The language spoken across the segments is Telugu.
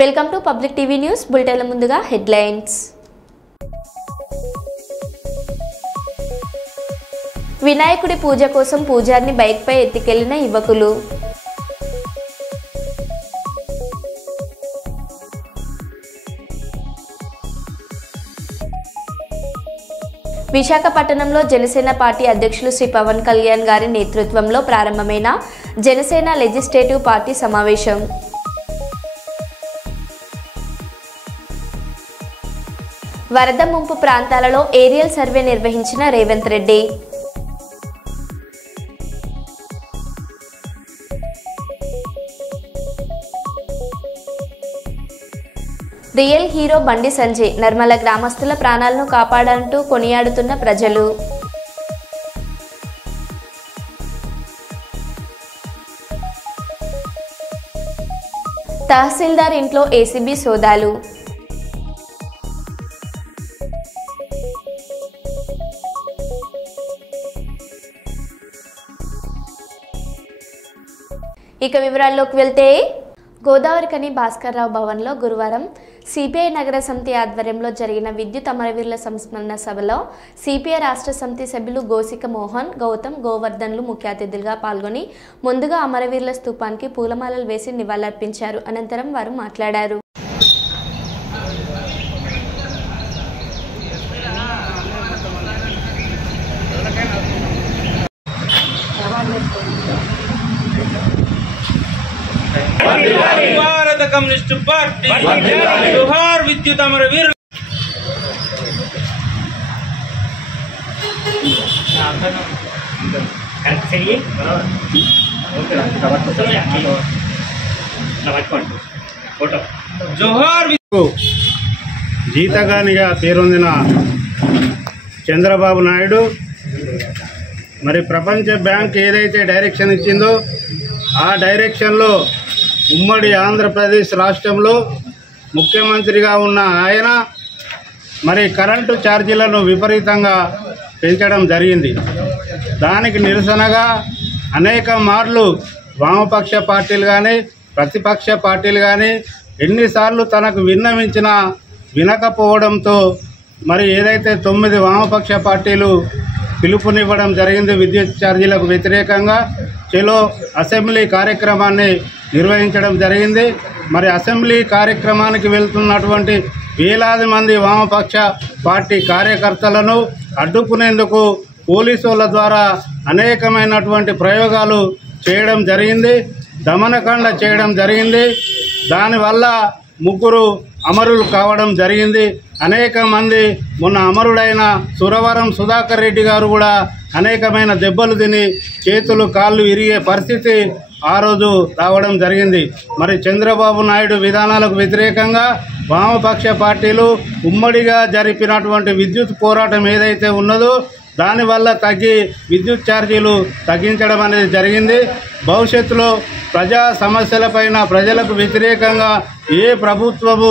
Welcome to public TV news బులెటిన్ల ముందుగా హెడ్లైన్స్. వినాయకుడి పూజ కోసం పూజారిని బైక్పై ఎత్తికెళ్లిన యువకులు. విశాఖపట్నంలో జనసేన పార్టీ అధ్యక్షులు శ్రీ పవన్ కళ్యాణ్ గారి నేతృత్వంలో ప్రారంభమైన జనసేన లెజిస్లేటివ్ పార్టీ సమావేశం. వరద ముంపు ప్రాంతాలలో ఏరియల్ సర్వే నిర్వహించిన రేవంత్ రెడ్డి. రియల్ హీరో బండి సంజయ్ నర్మల గ్రామస్తుల ప్రాణాలను కాపాడంటూ కొనియాడుతున్న ప్రజలు. తహసీల్దార్ ఇంట్లో ఏసీబీ సోదాలు. ఇక వివరాల్లోకి వెళ్తే గోదావరికని భాస్కర్రావు భవన్లో గురువారం సిపిఐ నగర సమితి ఆధ్వర్యంలో జరిగిన విద్యుత్ అమరవీరుల సంస్మరణ సభలో సిపిఐ రాష్ట్ర సమితి సభ్యులు గోసిక మోహన్, గౌతమ్, గోవర్ధన్లు ముఖ్య అతిథులుగా పాల్గొని ముందుగా అమరవీరుల స్తూపానికి పూలమాలలు వేసి నివాళులర్పించారు. అనంతరం వారు మాట్లాడారు. భారత కమ్యూనిస్ట్ పార్టీ జోహార్ విద్యుత్ అమరవీరులు. జోహార్ జీతగానిగా పేరొందిన చంద్రబాబు నాయుడు మరి ప్రపంచ బ్యాంక్ ఏదైతే డైరెక్షన్ ఇచ్చిందో ఆ డైరెక్షన్లో ఉమ్మడి ఆంధ్రప్రదేశ్ రాష్ట్రంలో ముఖ్యమంత్రిగా ఉన్న ఆయన మరి కరెంటు ఛార్జీలను విపరీతంగా పెంచడం జరిగింది. దానికి నిరసనగా అనేక మార్లు వామపక్ష పార్టీలు కానీ ప్రతిపక్ష పార్టీలు కానీ ఎన్నిసార్లు తనకు విన్నవించినా వినకపోవడంతో మరి ఏదైతే 9 వామపక్ష పార్టీలు పిలుపునివ్వడం జరిగింది విద్యుత్ ఛార్జీలకు వ్యతిరేకంగా చెలో అసెంబ్లీ కార్యక్రమాన్ని నిర్వహించడం జరిగింది. మరి అసెంబ్లీ కార్యక్రమానికి వెళ్తున్నటువంటి వేలాది మంది వామపక్ష పార్టీ కార్యకర్తలను అడ్డుకునేందుకు పోలీసుల ద్వారా అనేకమైనటువంటి ప్రయోగాలు చేయడం జరిగింది, దమనకాండ చేయడం జరిగింది. దానివల్ల 3 అమరులు కావడం జరిగింది. అనేక మంది మొన్న అమరుడైన సురవరం సుధాకర్ రెడ్డి గారు కూడా అనేకమైన దెబ్బలు తిని చేతులు కాళ్ళు విరిగే పరిస్థితి ఆ రోజు రావడం జరిగింది. మరి చంద్రబాబు నాయుడు విధానాలకు వ్యతిరేకంగా వామపక్ష పార్టీలు ఉమ్మడిగా జరిపినటువంటి విద్యుత్ పోరాటం ఏదైతే ఉన్నదో దానివల్ల విద్యుత్ ఛార్జీలు తగ్గించడం అనేది జరిగింది. భవిష్యత్తులో ప్రజా సమస్యలపైన ప్రజలకు వ్యతిరేకంగా ఏ ప్రభుత్వము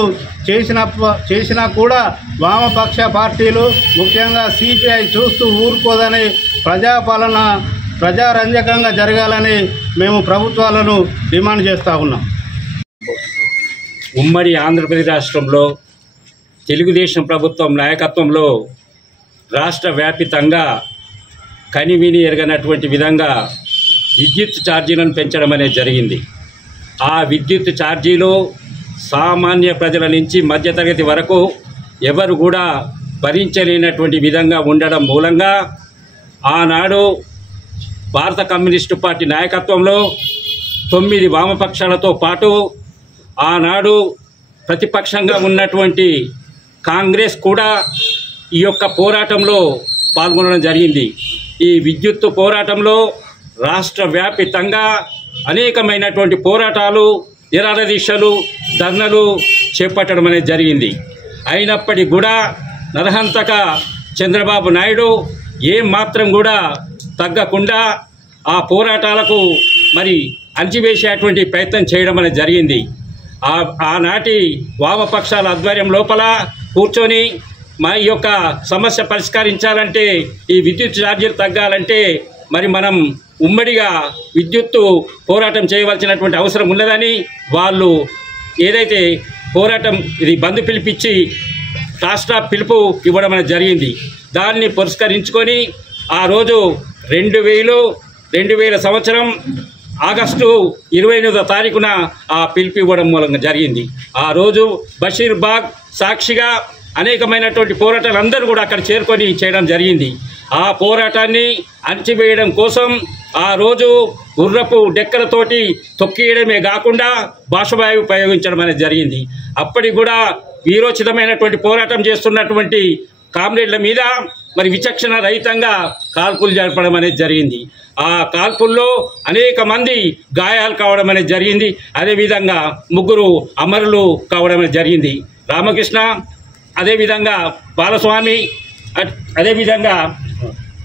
చేసినా కూడా వామపక్ష పార్టీలు ముఖ్యంగా సిపిఐ చూస్తూ ఊరుకోదని ప్రజాపాలన ప్రజారంజకంగా జరగాలని మేము ప్రభుత్వాలను డిమాండ్ చేస్తూ ఉన్నాం. ఉమ్మడి ఆంధ్రప్రదేశ్ రాష్ట్రంలో తెలుగుదేశం ప్రభుత్వం నాయకత్వంలో రాష్ట్ర వ్యాపితంగా కనివిని ఎరగనటువంటి విధంగా విద్యుత్ ఛార్జీలను పెంచడం అనేది జరిగింది. ఆ విద్యుత్ ఛార్జీలు సామాన్య ప్రజల నుంచి మధ్యతరగతి వరకు ఎవరు కూడా భరించలేనటువంటి విధంగా ఉండడం మూలంగా ఆనాడు భారత కమ్యూనిస్టు పార్టీ నాయకత్వంలో 9 వామపక్షాలతో పాటు ఆనాడు ప్రతిపక్షంగా ఉన్నటువంటి కాంగ్రెస్ కూడా ఈ యొక్క పోరాటంలో పాల్గొనడం జరిగింది. ఈ విద్యుత్ పోరాటంలో రాష్ట్ర వ్యాపితంగా అనేకమైనటువంటి పోరాటాలు, నిరాదీక్షలు, ధర్నలు చేపట్టడం అనేది జరిగింది. అయినప్పటికీ కూడా నరహంతక చంద్రబాబు నాయుడు ఏమాత్రం కూడా తగ్గకుండా ఆ పోరాటాలకు మరి అణచివేసేటువంటి ప్రయత్నం చేయడం అనేది జరిగింది. ఆనాటి వామపక్షాల ఆధ్వర్యం లోపల కూర్చొని మా యొక్క సమస్య పరిష్కరించాలంటే ఈ విద్యుత్ ఛార్జీలు తగ్గాలంటే మరి మనం ఉమ్మడిగా విద్యుత్తు పోరాటం చేయవలసినటువంటి అవసరం ఉన్నదని వాళ్ళు ఏదైతే పోరాటం ఇది బంద్ పిలిపించి రాష్ట్ర పిలుపు ఇవ్వడం అనేది జరిగింది. దాన్ని పురస్కరించుకొని ఆ రోజు 2000 సంవత్సరం ఆగస్టు 28వ తారీఖున ఆ పిలుపు ఇవ్వడం మూలంగా జరిగింది. ఆ రోజు బషీర్బాగ్ సాక్షిగా అనేకమైనటువంటి పోరాటాలు అందరూ కూడా అక్కడ చేరుకొని చేయడం జరిగింది. ఆ పోరాటాన్ని అణచివేయడం కోసం ఆ రోజు గుర్రపు డెక్కలతోటి తొక్కియడమే కాకుండా భాషవాయువు ప్రయోగించడం అనేది జరిగింది. అప్పటికి కూడా వీరోచితమైనటువంటి పోరాటం చేస్తున్నటువంటి కామ్రేడ్ల మీద మరి విచక్షణ రహితంగా కాల్పులు జరపడం అనేది జరిగింది. ఆ కాల్పుల్లో అనేక మంది గాయాలు కావడం అనేది జరిగింది. అదేవిధంగా 3 అమరులు కావడం అనేది జరిగింది. రామకృష్ణ, అదేవిధంగా బాలస్వామి, అదేవిధంగా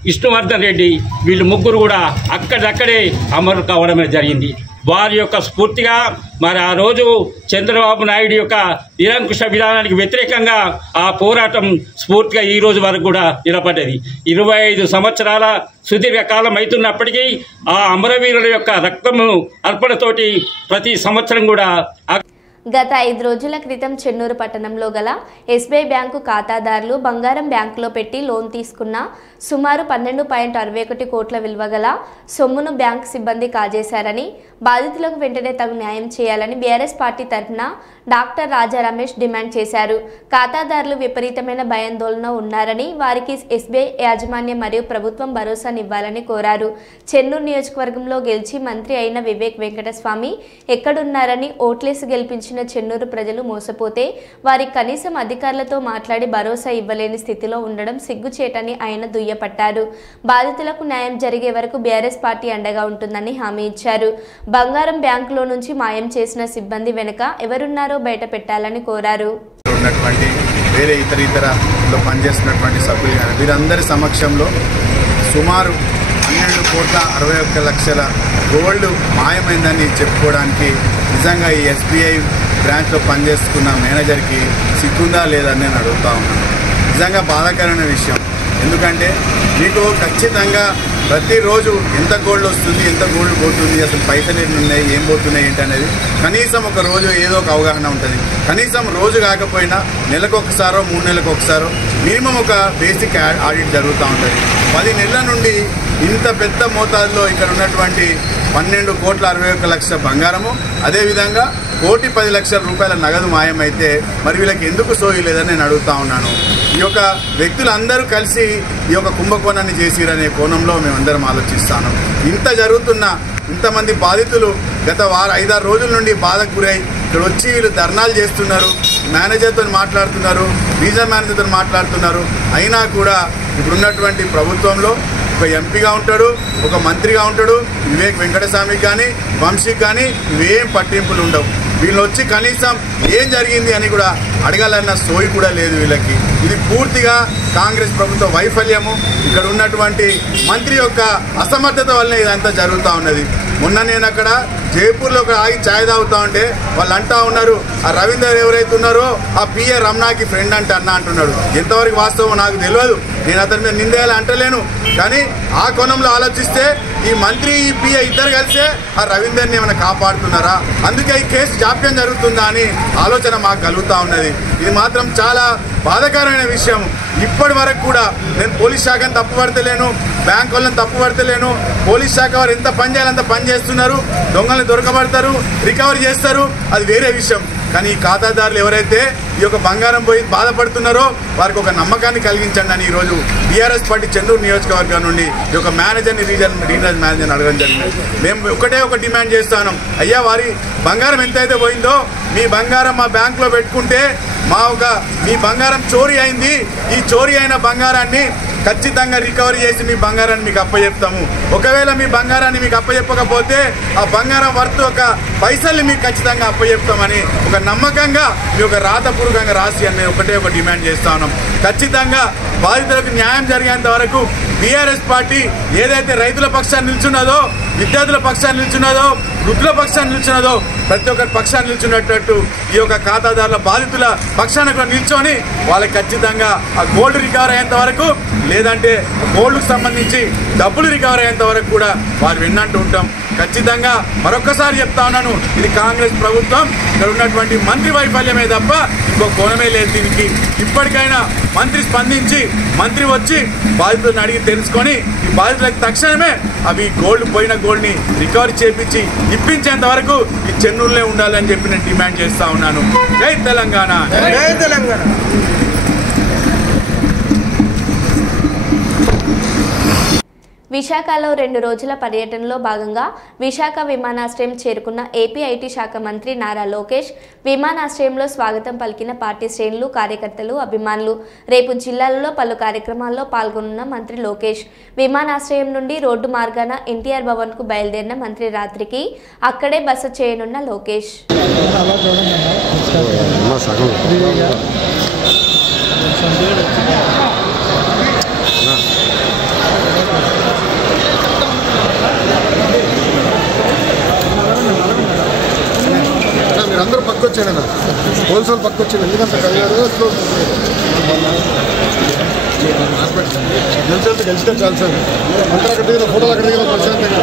విష్ణువర్ధన్ రెడ్డి, వీళ్ళు 3 కూడా అక్కడక్కడే అమరు కావడం అనేది జరిగింది. వారి యొక్క స్ఫూర్తిగా మరి ఆ రోజు చంద్రబాబు నాయుడు యొక్క నిరంకుశ విధానానికి వ్యతిరేకంగా ఆ పోరాటం స్ఫూర్తిగా ఈ రోజు వరకు కూడా నిలబడ్డది. 25 సంవత్సరాల సుదీర్ఘకాలం అవుతున్నప్పటికీ ఆ అమరవీరుల యొక్క రక్తము అర్పణతోటి ప్రతి సంవత్సరం కూడా గత 5 రోజుల క్రితం చెన్నూరు పట్టణంలో గల ఎస్బీఐ బ్యాంకు ఖాతాదారులు బంగారం బ్యాంకులో పెట్టి లోన్ తీసుకున్న సుమారు 12.61 కోట్ల విలువ గల సొమ్మును బ్యాంకు సిబ్బంది కాజేశారని, బాధితులకు వెంటనే తగు న్యాయం చేయాలని బీఆర్ఎస్ పార్టీ తరఫున డాక్టర్ రాజా రమేష్ డిమాండ్ చేశారు. ఖాతాదారులు విపరీతమైన భయాందోళన ఉన్నారని, వారికి ఎస్బీఐ యాజమాన్యం మరియు ప్రభుత్వం భరోసానివ్వాలని కోరారు. చెన్నూరు నియోజకవర్గంలో గెలిచి మంత్రి అయిన వివేక్ వెంకటస్వామి ఎక్కడున్నారని, ఓట్లేసి గెలిపించిన చెన్నూరు ప్రజలు మోసపోతే వారికి కనీసం అధికారులతో మాట్లాడి భరోసా ఇవ్వలేని స్థితిలో ఉండడం సిగ్గుచేటని ఆయన దుయ్యపట్టారు. బాధితులకు న్యాయం జరిగే వరకు బీఆర్ఎస్ పార్టీ అండగా ఉంటుందని హామీ ఇచ్చారు. బంగారం బ్యాంకులో నుంచి మాయం చేసిన సిబ్బంది వెనుక ఎవరున్నారో బయట పెట్టాలని కోరారు. వేరే ఇతర పనిచేస్తున్నటువంటి సభ్యులు కానీ వీరందరి సమక్షంలో సుమారు 12,61,00,000 గోల్డ్ మాయమైందని చెప్పుకోవడానికి నిజంగా ఈ ఎస్బీఐ బ్రాంచ్లో పనిచేస్తున్న మేనేజర్కి సిగ్గుందా లేదని నేను అడుగుతా ఉన్నాను. నిజంగా బాధాకరమైన విషయం. ఎందుకంటే మీకు ఖచ్చితంగా ప్రతిరోజు ఎంత గోల్డ్ వస్తుంది, ఎంత గోల్డ్ పోతుంది, అసలు పైసలు ఎన్ని ఉన్నాయి, ఏం పోతున్నాయి ఏంటి అనేది కనీసం ఒక రోజు ఏదో ఒక అవగాహన ఉంటుంది. కనీసం రోజు కాకపోయినా నెలకు ఒకసారో 3 నెలలకు ఒకసారో మినిమం ఒక బేసిక్ ఆడిట్ జరుగుతూ ఉంటుంది. 10 నెలల నుండి ఇంత పెద్ద మోతాదులో ఇక్కడ ఉన్నటువంటి 12,61,00,000 బంగారము, అదేవిధంగా 1,10,00,000 రూపాయల నగదు మాయమైతే మరి వీళ్ళకి ఎందుకు సోయి లేదని నేను అడుగుతా ఉన్నాను. ఈ యొక్క వ్యక్తులందరూ కలిసి ఈ యొక్క కుంభకోణాన్ని చేసిరనే కోణంలో మేమందరం ఆలోచిస్తాను. ఇంత జరుగుతున్న ఇంతమంది బాధితులు గత 5-6 రోజుల నుండి బాధకు గురై ఇక్కడ వచ్చి వీళ్ళు ధర్నాలు చేస్తున్నారు, మేనేజర్తో మాట్లాడుతున్నారు, రీజనల్ మేనేజర్తో మాట్లాడుతున్నారు. అయినా కూడా ఇప్పుడున్నటువంటి ప్రభుత్వంలో ఒక ఎంపీగా ఉంటాడు, ఒక మంత్రిగా ఉంటాడు, వివేక్ వెంకటస్వామి కానీ వంశీకి కానీ ఇవేం పట్టింపులు ఉండవు. వీళ్ళు వచ్చి కనీసం ఏం జరిగింది అని కూడా అడగాలన్న సోయి కూడా లేదు వీళ్ళకి. ఇది పూర్తిగా కాంగ్రెస్ ప్రభుత్వ వైఫల్యము, ఇక్కడ ఉన్నటువంటి మంత్రి యొక్క అసమర్థత వల్లనే ఇదంతా జరుగుతూ ఉన్నది. మొన్న నేను అక్కడ జైపూర్లో ఆగి ఛాయ్ తాగుతా ఉంటే వాళ్ళు అంటా ఉన్నారు, ఆ రవీందర్ ఎవరైతే ఉన్నారో ఆ పిఏ రమణాకి ఫ్రెండ్ అంటే అంటున్నాడు. ఎంతవరకు వాస్తవం నాకు తెలియదు, నేను అతని మీద నిందేయాలి అంటలేను. కానీ ఆ కోణంలో ఆలోచిస్తే ఈ మంత్రి ఈ పిఏ ఇద్దరు కలిసే ఆ రవీందర్ని ఏమైనా కాపాడుతున్నారా, అందుకే ఈ కేసు జాప్యం జరుగుతుందా అని ఆలోచన మాకు కలుగుతూ ఉన్నది. ఇది మాత్రం చాలా బాధాకరమైన విషయం. ఇప్పటి వరకు కూడా నేను పోలీస్ శాఖను తప్పుపడతలేను, బ్యాంక్ వాళ్ళని తప్పుపడతలేను. పోలీస్ శాఖ వారు ఎంత పని చేయాలంత పని చేస్తున్నారు, దొంగల్ని దొరకబడతారు, రికవరీ చేస్తారు, అది వేరే విషయం. కానీ ఈ ఖాతాదారులు ఎవరైతే ఈ యొక్క బంగారం పోయి బాధపడుతున్నారో వారికి ఒక నమ్మకాన్ని కలిగించండి అని ఈరోజు బీఆర్ఎస్ పార్టీ చెన్నూరు నియోజకవర్గం నుండి ఈ యొక్క మేనేజర్ని రీజనల్ మేనేజర్ని అడగడం జరిగింది. మేము ఒక డిమాండ్ చేస్తున్నాం, అయ్యా వారి బంగారం ఎంతైతే పోయిందో మీ బంగారం మా బ్యాంకులో పెట్టుకుంటే మీ బంగారం చోరీ అయింది, ఈ చోరీ అయిన బంగారాన్ని ఖచ్చితంగా రికవరీ చేసి మీ బంగారాన్ని మీకు అప్పచెప్తాము. ఒకవేళ మీ బంగారాన్ని మీకు అప్పచెప్పకపోతే ఆ బంగారం వర్త్ ఒక పైసల్ని మీకు ఖచ్చితంగా అప్పచెప్తామని ఒక నమ్మకంగా మీ ఒక రాతపూర్వకంగా రాసి అని ఒక డిమాండ్ చేస్తా ఉన్నాం. ఖచ్చితంగా బాధితులకు న్యాయం జరిగేంత వరకు బీఆర్ఎస్ పార్టీ ఏదైతే రైతుల పక్షాన్ని నిల్చున్నదో, విద్యార్థుల పక్షాన్ని నిల్చున్నదో, వృద్ధుల పక్షాన్ని నిల్చున్నదో ప్రతి ఒక్కరి పక్షాన్ని నిల్చున్నట్టు ఈ యొక్క ఖాతాదారుల బాధితుల పక్షాన కూడా నిల్చొని వాళ్ళకి ఖచ్చితంగా ఆ గోల్డ్ రికవర్ అయ్యేంత వరకు, లేదంటే గోల్డ్కు సంబంధించి డబ్బులు రికవర్ అయ్యేంత వరకు కూడా వారు విన్నట్టు ఉంటాం. ఖచ్చితంగా మరొక్కసారి చెప్తా ఉన్నాను, ఇది కాంగ్రెస్ ప్రభుత్వం, ఇక్కడ ఉన్నటువంటి మంత్రి వైఫల్యమే తప్ప ఇంకో కోణమే లేదు దీనికి. ఇప్పటికైనా మంత్రి స్పందించి మంత్రి వచ్చి బాధితులను అడిగి తెలుసుకొని ఈ బాధితులకు తక్షణమే అవి పోయిన గోల్డ్ని రికవరీ చేపించి ఇప్పించేంత వరకు ఈ చెన్నూరులో ఉండాలని చెప్పి నేను డిమాండ్ చేస్తా ఉన్నాను. జై తెలంగాణ, జై తెలంగాణ. విశాఖలో 2 రోజుల పర్యటనలో భాగంగా విశాఖ విమానాశ్రయం చేరుకున్న ఏపీ ఐటీ శాఖ మంత్రి నారా లోకేష్ విమానాశ్రయంలో స్వాగతం పలికిన పార్టీ శ్రేణులు, కార్యకర్తలు, అభిమానులు. రేపు జిల్లాలలో పలు కార్యక్రమాల్లో పాల్గొన్న మంత్రి లోకేష్ విమానాశ్రయం నుండి రోడ్డు మార్గాన ఎన్టీఆర్ భవన్కు బయలుదేరిన మంత్రి రాత్రికి అక్కడే బస చేయనున్న లోకేష్ మీరందరూ పక్క వచ్చానన్నా, హోల్సేల్ పక్క వచ్చాను. ఎందుకంటే గెలిచితే చాలు సార్. అంతా అక్కడ దిగిన ఫోటోలు అక్కడ దిగిన ప్రశాంతంగా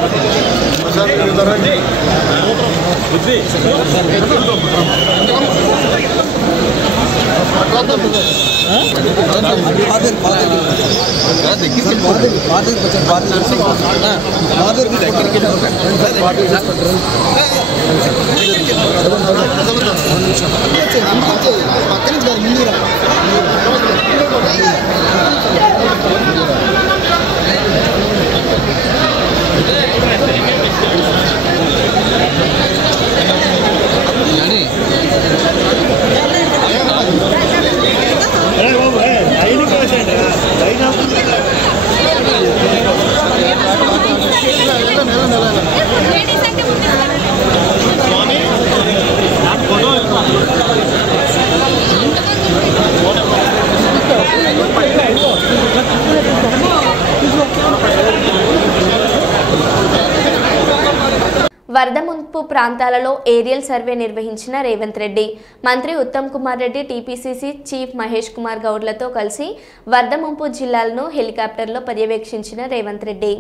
వరద ముంపు ప్రాంతాలలో ఏరియల్ సర్వే నిర్వహించిన రేవంత్ రెడ్డి, మంత్రి ఉత్తమ్ కుమార్ రెడ్డి, టీపీసీసీ చీఫ్ మహేష్ కుమార్ గౌడ్లతో కలిసి వరద ముంపు జిల్లాలను హెలికాప్టర్లో పర్యవేక్షించిన రేవంత్ రెడ్డి.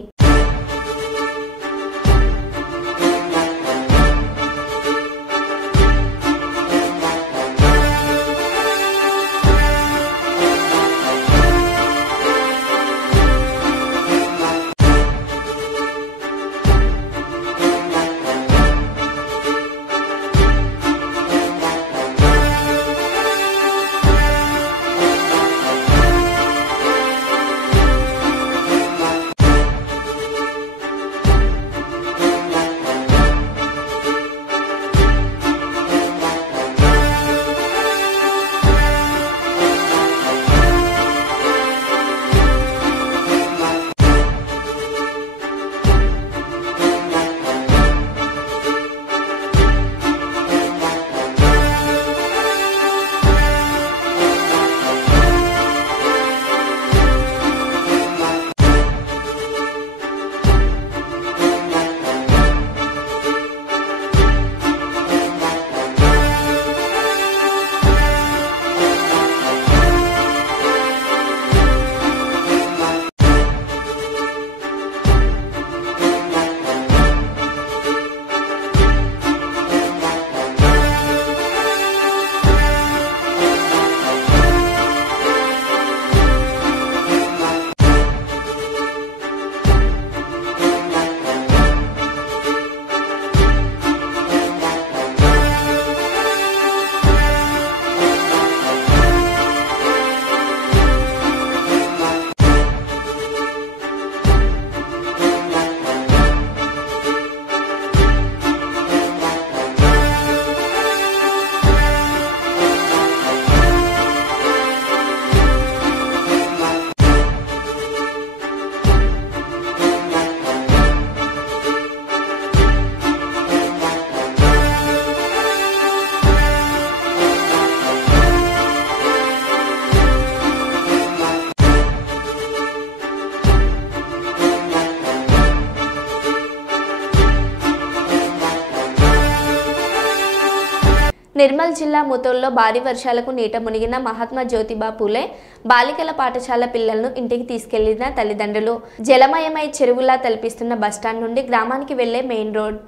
నిర్మల్ జిల్లా ముతోల్లో భారీ వర్షాలకు నీట మునిగిన మహాత్మా జ్యోతిబా పూలే బాలికల పాఠశాల పిల్లలను ఇంటికి తీసుకెళ్లిన తల్లిదండ్రులు. జలమయమై చెరువులా తలపిస్తున్న బస్టాండ్ నుండి గ్రామానికి వెళ్లే మెయిన్ రోడ్.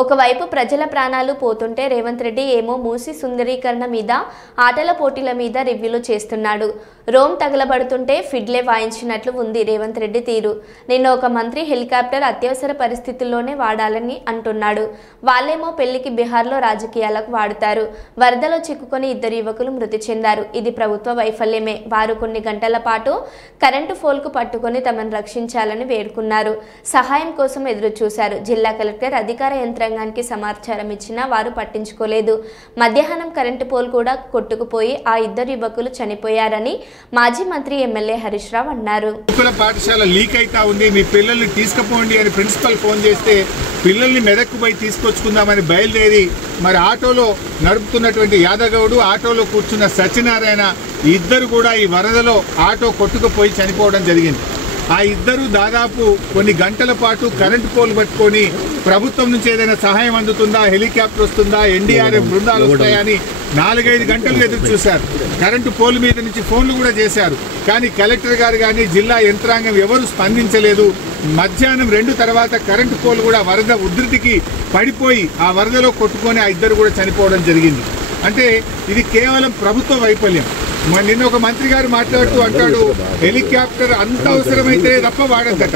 ఒకవైపు ప్రజల ప్రాణాలు పోతుంటే రేవంత్ రెడ్డి ఏమో మూసి సుందరీకరణ మీద ఆటల పోటీల మీద రివ్యూలు చేస్తున్నాడు. రోమ్ తగలబడుతుంటే ఫిడ్లే వాయించినట్లు ఉంది రేవంత్ రెడ్డి తీరు. నిన్న ఒక మంత్రి హెలికాప్టర్ అత్యవసర పరిస్థితుల్లోనే వాడాలని అంటున్నాడు. వాళ్ళేమో పెళ్లికి బీహార్లో రాజకీయాలకు వాడుతారు. వరదలో చిక్కుకొని 2 యువకులు మృతి చెందారు. ఇది ప్రభుత్వ వైఫల్యమే. వారు కొన్ని గంటల పాటు కరెంటు పోల్కు పట్టుకొని తమను రక్షించాలని వేడుకున్నారు. సహాయం కోసం ఎదురు చూశారు. జిల్లా కలెక్టర్ అధికార యంత్రాంగానికి సమాచారం ఇచ్చినా వారు పట్టించుకోలేదు. మధ్యాహ్నం కరెంటు పోల్ కూడా కొట్టుకుపోయి ఆ 2 యువకులు చనిపోయారని మాజీ మంత్రి ఎమ్మెల్యే హరీష్ రావు అన్నారు. పాఠశాల లీక్ అయితా ఉంది, మీ పిల్లల్ని తీసుకుపోండి అని ప్రిన్సిపల్ ఫోన్ చేస్తే పిల్లల్ని మెదక్కు పోయి తీసుకొచ్చుకుందామని బయలుదేరి మరి ఆటోలో నడుపుతున్నటువంటి యాదగౌడు, ఆటోలో కూర్చున్న సత్యనారాయణ ఇద్దరు కూడా ఈ వరదలో ఆటో కొట్టుకుపోయి చనిపోవడం జరిగింది. ఆ ఇద్దరు దాదాపు కొన్ని గంటల పాటు కరెంటు పోల్ పట్టుకొని ప్రభుత్వం నుంచి ఏదైనా సహాయం అందుతుందా, హెలికాప్టర్ వస్తుందా, ఎన్డీఆర్ఎఫ్ బృందాలు వస్తాయని 4-5 గంటలు ఎదురు చూశారు. కరెంటు పోల్ మీద నుంచి ఫోన్లు కూడా చేశారు. కానీ కలెక్టర్ గారు కానీ జిల్లా యంత్రాంగం ఎవరు స్పందించలేదు. మధ్యాహ్నం 2 తర్వాత కరెంటు పోల్ కూడా వరద ఉధృతికి పడిపోయి ఆ వరదలో కొట్టుకొని ఆ ఇద్దరు కూడా చనిపోవడం జరిగింది. అంటే ఇది కేవలం ప్రభుత్వ వైఫల్యం. నిన్న ఒక మంత్రి గారు మాట్లాడుతూ అంటాడు, హెలికాప్టర్ అంత అవసరమైతే తప్ప వాడద్దట,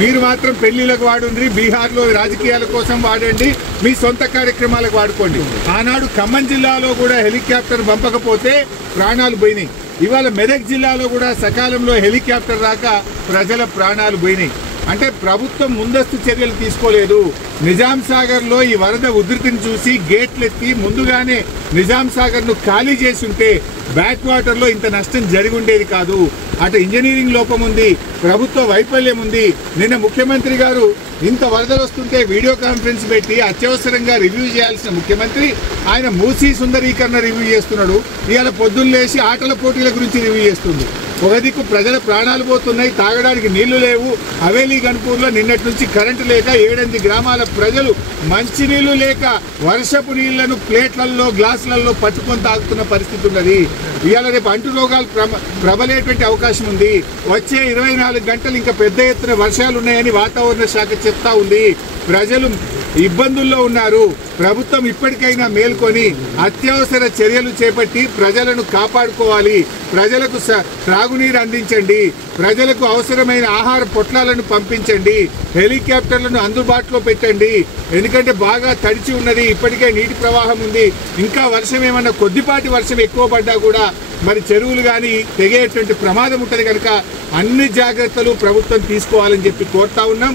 మీరు మాత్రం పెళ్లిలకు వాడండి, బీహార్లో రాజకీయాల కోసం వాడండి, మీ సొంత కార్యక్రమాలకు వాడుకోండి. ఆనాడు ఖమ్మం జిల్లాలో కూడా హెలికాప్టర్ పంపకపోతే ప్రాణాలు పోయినాయి. ఇవాళ మెదక్ జిల్లాలో కూడా సకాలంలో హెలికాప్టర్ రాక ప్రజల ప్రాణాలు పోయినాయి. అంటే ప్రభుత్వం ముందస్తు చర్యలు తీసుకోలేదు. నిజాం సాగర్లో ఈ వరద ఉధృతిని చూసి గేట్లెత్తి ముందుగానే నిజాం సాగర్ను ఖాళీ చేసి ఉంటే బ్యాక్ వాటర్లో ఇంత నష్టం జరిగి ఉండేది కాదు. అటు ఇంజనీరింగ్ లోపం ఉంది, ప్రభుత్వ వైఫల్యం ఉంది. నిన్న ముఖ్యమంత్రి గారు ఇంత వరదలు వస్తుంటే వీడియో కాన్ఫరెన్స్ పెట్టి అత్యవసరంగా రివ్యూ చేయాల్సిన ముఖ్యమంత్రి ఆయన మూసీ సుందరీకరణ రివ్యూ చేస్తున్నాడు. ఇవాళ పొద్దున్న లేచి ఆటల పోటీల గురించి రివ్యూ చేస్తుంది. ఒక దిక్కు ప్రజల ప్రాణాలు పోతున్నాయి, తాగడానికి నీళ్లు లేవు. హవేలీ గన్పూర్లో నిన్నటి నుంచి కరెంటు లేక 7-8 గ్రామాల ప్రజలు మంచినీళ్లు లేక వర్షపు నీళ్లను ప్లేట్లలో గ్లాసులలో పట్టుకొని తాగుతున్న పరిస్థితి ఉన్నది. ఇవాళ రేపు అంటు రోగాలు ప్రబలేటువంటి అవకాశం ఉంది. వచ్చే 24 గంటలు ఇంకా పెద్ద ఎత్తున వర్షాలు ఉన్నాయని వాతావరణ శాఖ చెప్తా ఉంది. ప్రజలు ఇబ్బందుల్లో ఉన్నారు. ప్రభుత్వం ఇప్పటికైనా మేల్కొని అత్యవసర చర్యలు చేపట్టి ప్రజలను కాపాడుకోవాలి. ప్రజలకు త్రాగునీరు అందించండి, ప్రజలకు అవసరమైన ఆహార పొట్లాలను పంపించండి, హెలికాప్టర్లను అందుబాటులో పెట్టండి. ఎందుకంటే బాగా తడిచి ఉన్నది, ఇప్పటికే నీటి ప్రవాహం ఉంది. ఇంకా వర్షం ఏమన్నా కొద్దిపాటి వర్షం ఎక్కువ పడ్డా కూడా మరి చెరువులు కానీ తెగేటువంటి ప్రమాదం ఉంటుంది. కనుక అన్ని జాగ్రత్తలు ప్రభుత్వం తీసుకోవాలని చెప్పి కోరుతా ఉన్నాం.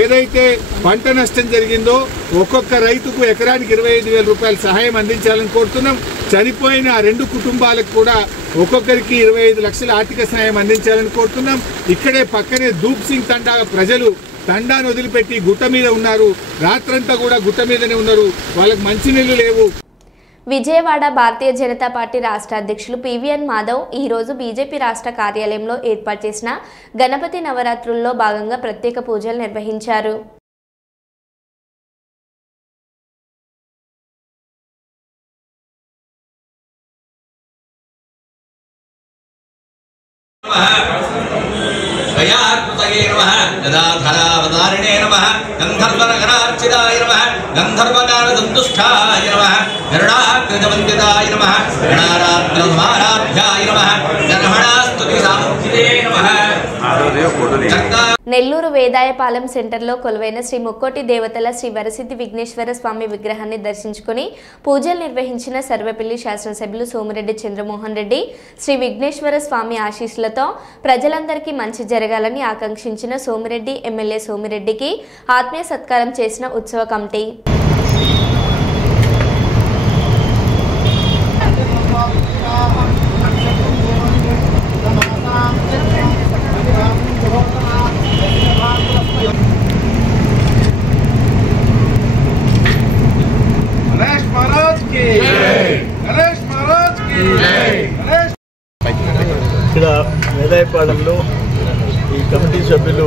ఏదైతే పంట నష్టం జరిగిందో ఒక్కొక్క రైతుకు ఎకరానికి 25,000 రూపాయల సహాయం అందించాలని కోరుతున్నాం. చనిపోయిన 2 కుటుంబాలకు కూడా ఒక్కొక్కరికి 25 లక్షల ఆర్థిక సహాయం అందించాలని కోరుతున్నాం. ఇక్కడే పక్కనే దూప్ సింగ్ తండా ప్రజలు తండాను వదిలిపెట్టి గుట్ట మీద ఉన్నారు. రాత్రంతా కూడా గుట్ట మీదనే ఉన్నారు. వాళ్ళకి మంచినీళ్లు లేవు. విజయవాడ భారతీయ జనతా పార్టీ రాష్ట్ర అధ్యక్షులు పివిఎన్ మాధవ్ ఈ రోజు బీజేపీ రాష్ట్ర కార్యాలయంలో ఏర్పాటు చేసిన గణపతి నవరాత్రుల్లో భాగంగా ప్రత్యేక పూజలు నిర్వహించారు. गयाकृतये नमः गदाधरावतारिणे नमः गन्धर्वनगरार्चिताय नमः गन्धर्वगानसन्तुष्टाय नमः गरुडाकृतवन्दिताय नमः गणाराध्यसमाराध्याय नमः गणहणास्तुतिसामुख्ये नमः నెల్లూరు వేదాయపాలెం సెంటర్లో కొలువైన శ్రీ ముక్కోటి దేవతల శ్రీ వరసిద్ధి విఘ్నేశ్వర స్వామి విగ్రహాన్ని దర్శించుకుని పూజలు నిర్వహించిన సర్వేపల్లి శాసనసభ్యులు సోమిరెడ్డి చంద్రమోహన్ రెడ్డి శ్రీ విఘ్నేశ్వర స్వామి ఆశీస్సులతో ప్రజలందరికీ మంచి జరగాలని ఆకాంక్షించిన సోమిరెడ్డి ఎమ్మెల్యే సోమిరెడ్డికి ఆత్మీయ సత్కారం చేసిన ఉత్సవ కమిటీ. ఇక్కడ వేదాయపాలెంలో ఈ కమిటీ సభ్యులు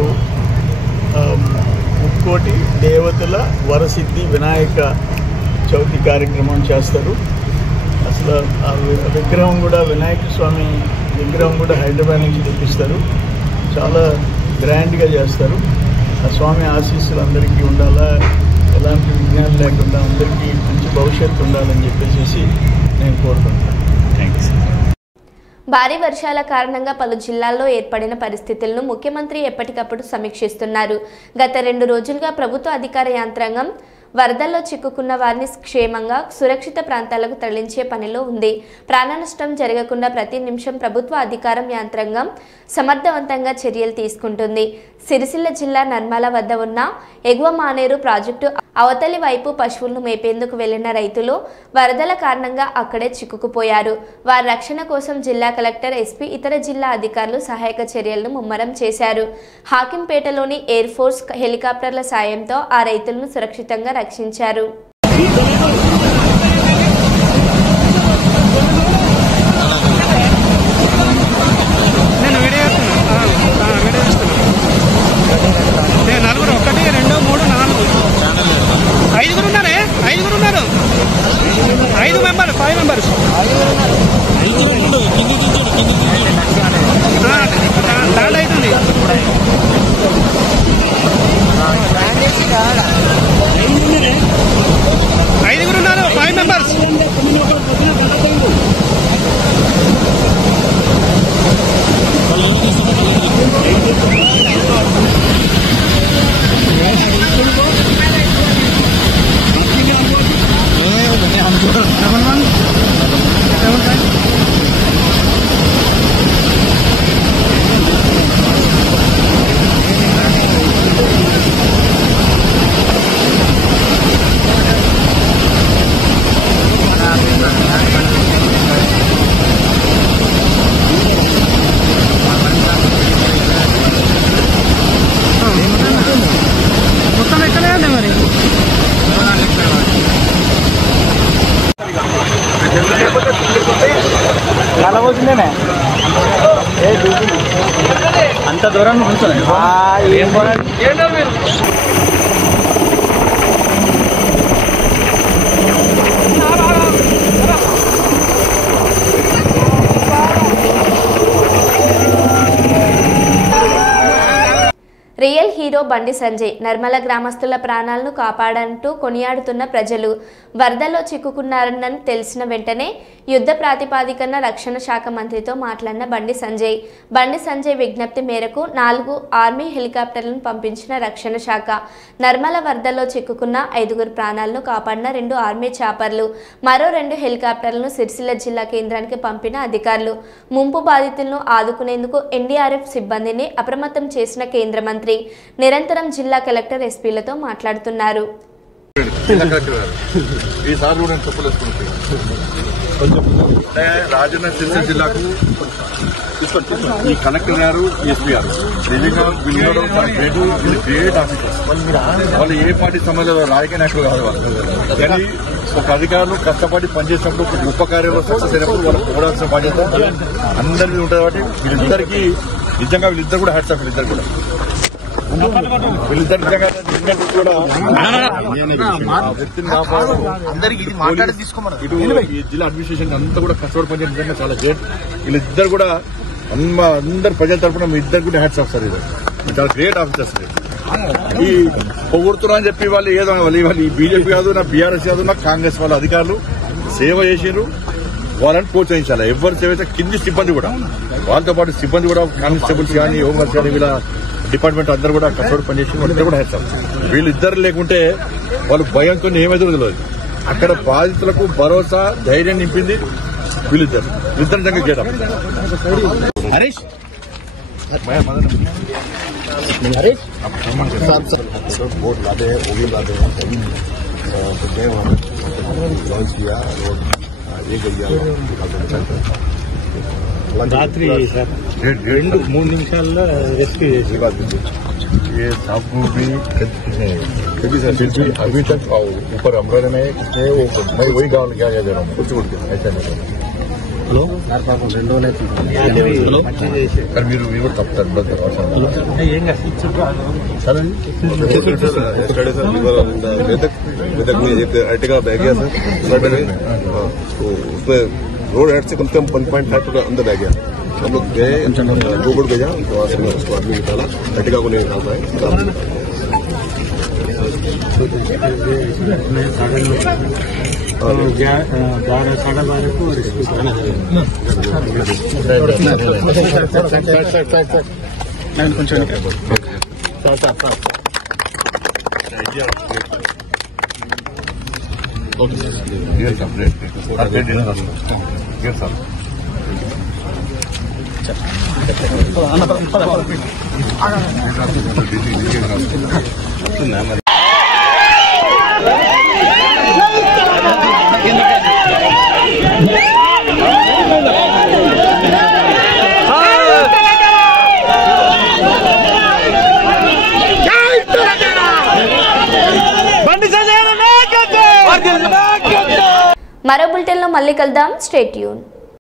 ముక్కోటి దేవతల వరసిద్ధి వినాయక చవితి కార్యక్రమం చేస్తారు. అసలు ఆ విగ్రహం కూడా వినాయక స్వామి విగ్రహం కూడా హైదరాబాద్ నుంచి తెప్పిస్తారు. చాలా గ్రాండ్గా చేస్తారు. ఆ స్వామి ఆశీస్సులు అందరికీ ఉండాలా, ఎలాంటి విఘ్నాలు లేకుండా అందరికీ మంచి భవిష్యత్తు ఉండాలని చెప్పేసి నేను కోరుకుంటున్నాను. థ్యాంక్స్. భారీ వర్షాల కారణంగా పలు జిల్లాల్లో ఏర్పడిన పరిస్థితులను ముఖ్యమంత్రి ఎప్పటికప్పుడు సమీక్షిస్తున్నారు. గత 2 రోజులుగా ప్రభుత్వ అధికార యంత్రాంగం వరదల్లో చిక్కుకున్న వారిని క్షేమంగా సురక్షిత ప్రాంతాలకు తరలించే పనిలో ఉంది. ప్రాణ నష్టం జరగకుండా ప్రతి నిమిషం ప్రభుత్వ అధికారం యంత్రాంగం సమర్థవంతంగా చర్యలు తీసుకుంటుంది. సిరిసిల్ల జిల్లా నర్మల వద్ద ఉన్న ఎగువ మానేరు ప్రాజెక్టు అవతలి వైపు పశువులను మేపేందుకు వెళ్లిన రైతులు వరదల కారణంగా అక్కడే చిక్కుకుపోయారు. వారి రక్షణ కోసం జిల్లా కలెక్టర్, ఎస్పీ, ఇతర జిల్లా అధికారులు సహాయక చర్యలను ముమ్మరం చేశారు. హాకింపేటలోని ఎయిర్ ఫోర్స్ హెలికాప్టర్ల సాయంతో ఆ రైతులను సురక్షితంగా రక్షించారు. అంత దూరం రియల్ హీరో బండి సంజయ్ నర్మల గ్రామస్తుల ప్రాణాలను కాపాడంటూ కొనియాడుతున్న ప్రజలు వరదలో చిక్కుకున్నారని తెలిసిన వెంటనే యుద్ధ ప్రాతిపాదికన రక్షణ శాఖ మంత్రితో మాట్లాడిన బండి సంజయ్ విజ్ఞప్తి మేరకు 4 ఆర్మీ హెలికాప్టర్లను పంపించిన రక్షణ శాఖ నర్మల వరదలో చిక్కుకున్న 5 ప్రాణాలను కాపాడిన 2 ఆర్మీ చాపర్లు, మరో 2 హెలికాప్టర్లను సిరిసిల్ల జిల్లా కేంద్రానికి పంపిన అధికారులు ముంపు బాధితులను ఆదుకునేందుకు ఎన్డీఆర్ఎఫ్ సిబ్బందిని అప్రమత్తం చేసిన కేంద్ర మంత్రి నిరంతరం జిల్లా కలెక్టర్, ఎస్పీలతో మాట్లాడుతున్నారు. రాజన్న సిరిసిల్ల జిల్లాకు ఈ కలెక్టర్ గారు, ఎస్పీ గారు గ్రేట్ ఆఫీసర్స్. వాళ్ళు ఏ పార్టీ సంబంధం రాజకీయ నాయకులు కాదు వాళ్ళు. కానీ ఒక అధికారులు కష్టపడి పనిచేసినప్పుడు ఒక గొప్ప కార్యంలో సక్సెస్ అయినప్పుడు వాళ్ళకి పోరాల్సిన బాధ్యత అందరికీ ఉంటుంది. కాబట్టి వీళ్ళిద్దరికీ నిజంగా వీళ్ళిద్దరు కూడా హ్యాట్స్ ఆఫ్. వీళ్ళిద్దరు కూడా ఇటు ఈ జిల్లా అడ్మినిస్ట్రేషన్ అంతా కూడా కష్టపడి పనిచేయడం నిజంగా చాలా గ్రేట్. వీళ్ళిద్దరు కూడా అందరు ప్రజల తరఫున మీ ఇద్దరు కూడా హ్యాట్స్ ఆఫ్ సార్. ఇది చాలా గ్రేట్ ఆఫీసర్స్. ఈ పొగుడుతున్నా అని చెప్పి వాళ్ళు ఏదో వాళ్ళు బీజేపీ కాదు, నా బీఆర్ఎస్ కాదు, నా కాంగ్రెస్ వాళ్ళ అధికారులు సేవ చేసారు. వాళ్ళని ప్రోత్సహించాలి. ఎవరు సేవ అయితే కింది సిబ్బంది కూడా వాళ్ళతో పాటు సిబ్బంది కూడా కానిస్టేబుల్స్ కానీ హోంగార్డ్స్ కానీ వీళ్ళ డిపార్ట్మెంట్ అందరూ కూడా కష్టపడి పనిచేసి వాళ్ళిద్దరు కూడా హెచ్చాం. వీళ్ళిద్దరు లేకుంటే వాళ్ళు భయంతో ఏమైతే తెలియదు. అక్కడ బాధితులకు భరోసా ధైర్యం నింపింది వీళ్ళిద్దరు నిజంగా చేయడం. హరీష్ बोर्ड लादे हैं, वो भी लादे हैं, सभी तो गए वहाँ लॉन्च किया और ये गया रात्रि सर 2-3 నిమిషాల్లో रेस्क्यू చేసి ये आपको भी क्योंकि सर फिर भी अभी तक ऊपर अमराना में कितने वो मैं वही गाँव क्या जा रहा हूँ कुछ बोल के ऐसा नहीं మీరు మీరు తప్పుతారు मेदक में एक अर्टिगा बह गया सर तो उसमें रोड हेड से कम से कम 1.5 फुट अंदर बह गया. हम लोग गए 2 फुट गया तो उसको आदमी निकाला अर्टिगा को नहीं निकाल पाए. को रेस्क्यू करना మరో బులెటిన్లో మళ్ళీ కలుద్దాం. Stay tune.